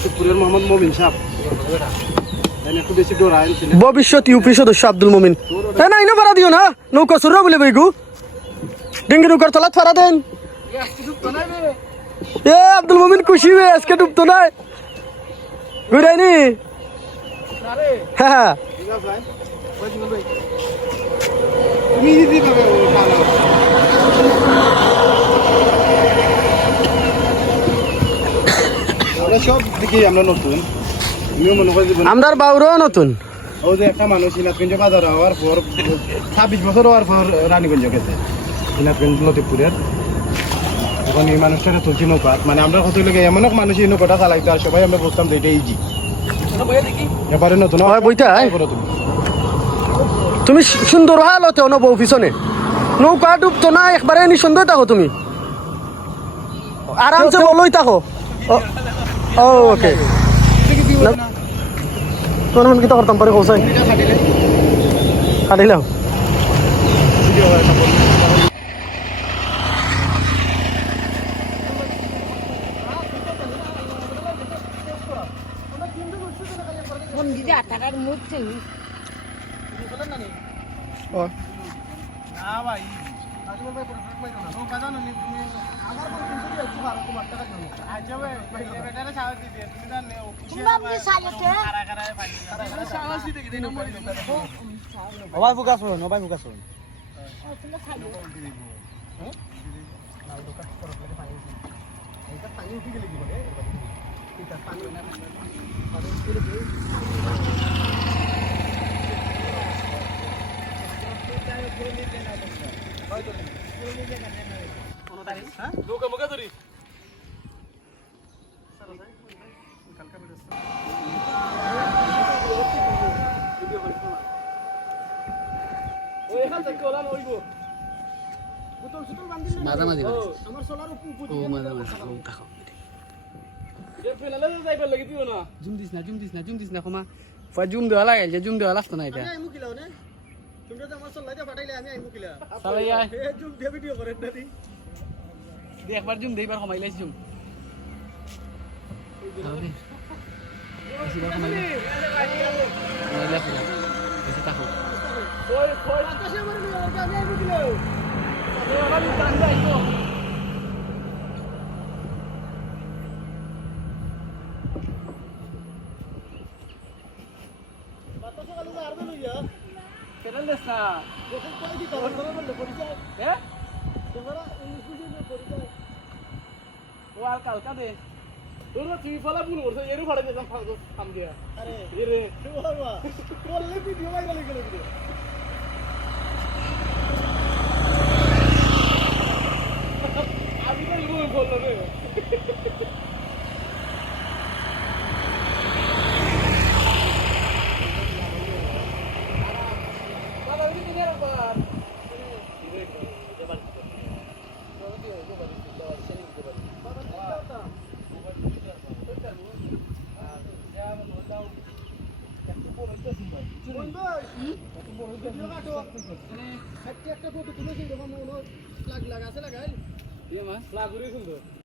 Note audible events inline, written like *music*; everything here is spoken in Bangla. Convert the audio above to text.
লতিফপুরের মোহাম্মদ মমিন সাহেব। ভবিষ্যৎ ইউপি সদস্য আব্দুল মমিন। এ না ইনো ভাড়া দিও না। নৌকা সুর বলে বইগু। ডিঙ্গি নৌকার তলাত ফাড়া দেন। এ আব্দুল মমিন খুশি হয়ে আজকে ডুবতো না ঘুরাইনি। হ্যাঁ ঠিক আমরা সব দিকে আমরা নতুন। তুমিও মনে করে আমরার বাউরও নতুন। ও যে একটা মানুষ সিনাতগঞ্জ বাজার হওয়ার পর ছাব্বিশ বছর হওয়ার পর রানীগঞ্জ গেছে সিনাতগঞ্জ লতিফপুরের। এখন এই মানুষটারা তুলছি নৌকা মানে আমরা কত লোক এমন এক মানুষ এই নৌকাটা চালাইতো আর সবাই আমরা বুঝতাম যে এটা ইজি এবারে নতুন হয়, বইটা, তুমি সুন্দর হালতে অনব পিছনে নৌকা ডুবতো না একবারে নি সুন্দর থাকো তুমি। আরামসে *laughs* বলই থাকো। ও- ও ওকে কোন হন কিতা করতাম পারে কৌসাই এটা খাটিলে খাটিলাম ভিডিও হয় না বললে। বন্দিদা টাকার মধ্যে ও। না ভাই নাজমুল ভাই কোনো ফেক মাইরো না। নৌকা জানো নি তুমি? আমার কোনো কিন্তু দিয়ে একটু ভালো তোমার টাকা দিও না। আচ্ছা ভাই, ভাই, এ বেটারে সাহস দিতে, তুমি জানলে ও খুশি তোমরা হবে। আপনি সাজাতে কারা কারা পানি। ওবাই মাঝামাঝি জুম দিস না জুম দিস না জুম দিস না ক্ষমা জুম দেওয়া জুম দেওয়া লাগতো না এটা। আমি মুকিলাও না। তোমরা তো আমার সোলাইতে ফাটাইলে আমি আই মুকিলা চালাই আয় এ জুম দিয়ে ভিডিও করেন না দি দে একবার জুম দে এবার কমাই লাইছ জুম আকাশে আমার আমি আই মুকিলাও বাতাসে কালো আর লইয়া যখন কই দিতে হবে তোমরা বললে পরিচয় তোমরা ইংলিশ বুঝিয়ে পরিচয় আরে হওয়া। বললে ভিডিও ভাইরাল হয়ে গেল ভিডিও একটা ফটো তুলেছি যখন লাগ লাগাছে লাগাই